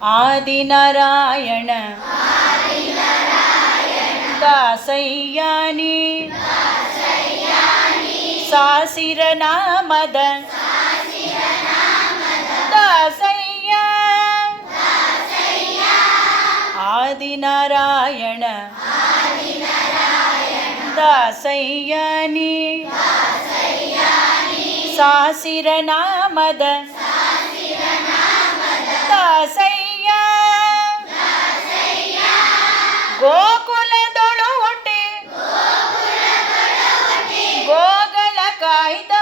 ಆದಿನಾರಾಯಣ ದಾಸಯ್ಯನಿ ಸಾಸಿರ ನಾಮದ ದಾಸಯ್ಯ ಆದಿನಾರಾಯಣ ದಾಸಯ್ಯನಿ ಸಾಸಿರ ನಾಮದ ದಾಸಯ್ಯ ಗೋಕುಲದೊಳು ಹುಟ್ಟಿ ಗೋಗಳ ಕಾಯ್ದ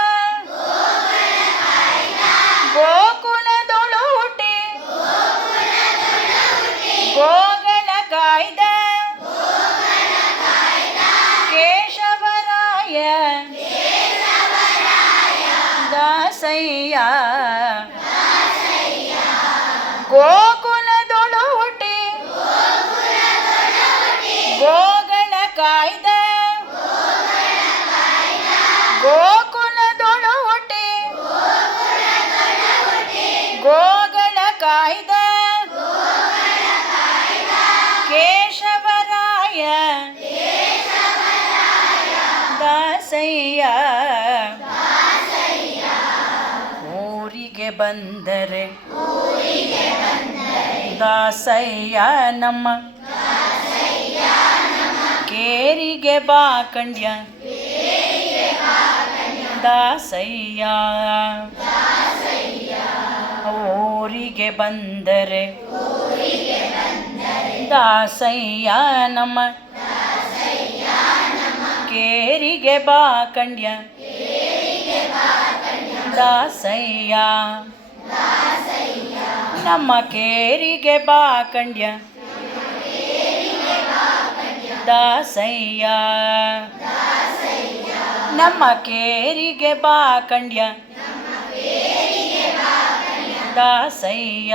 ಗೋಕುಲದೊಳು ಹುಟ್ಟಿ ಗೋಗಳ ಕಾಯ್ದ ಕೇಶವರಾಯ ದಾಸಯ್ಯ ಗೋಕುಲದೊಳು ಹುಟ್ಟಿ ಗೋಗಳ ಕಾಯ್ದ ಗೋಕುಲದೊಳು ಹುಟ್ಟಿ ಗೋಗಳ ಕಾಯ್ದ ಕೇಶವರಾಯ ದಾಸಯ್ಯ ಊರಿಗೆ ಬಂದರೆ ದಾಸಯ್ಯ ನಮ್ಮ ಕೇರಿಗೆ ಬಾ ಕಂಡ್ಯ ದಾಸಯ್ಯ ಊರಿಗೆ ಬಂದರೆ ದಾಸಯ್ಯ ನಮ್ಮ ಕೇರಿಗೆ ಬಾ ಕಂಡ್ಯ ದಾಸಯ್ಯ ನಮ್ಮ ಕೇರಿಗೆ ಬಾ ಕಂಡ್ಯ ದಾಸಯ್ಯ ನಮ್ಮ ಕೇರಿಗೆ ಬಾ ಕಂಡ್ಯ ದಾಸಯ್ಯ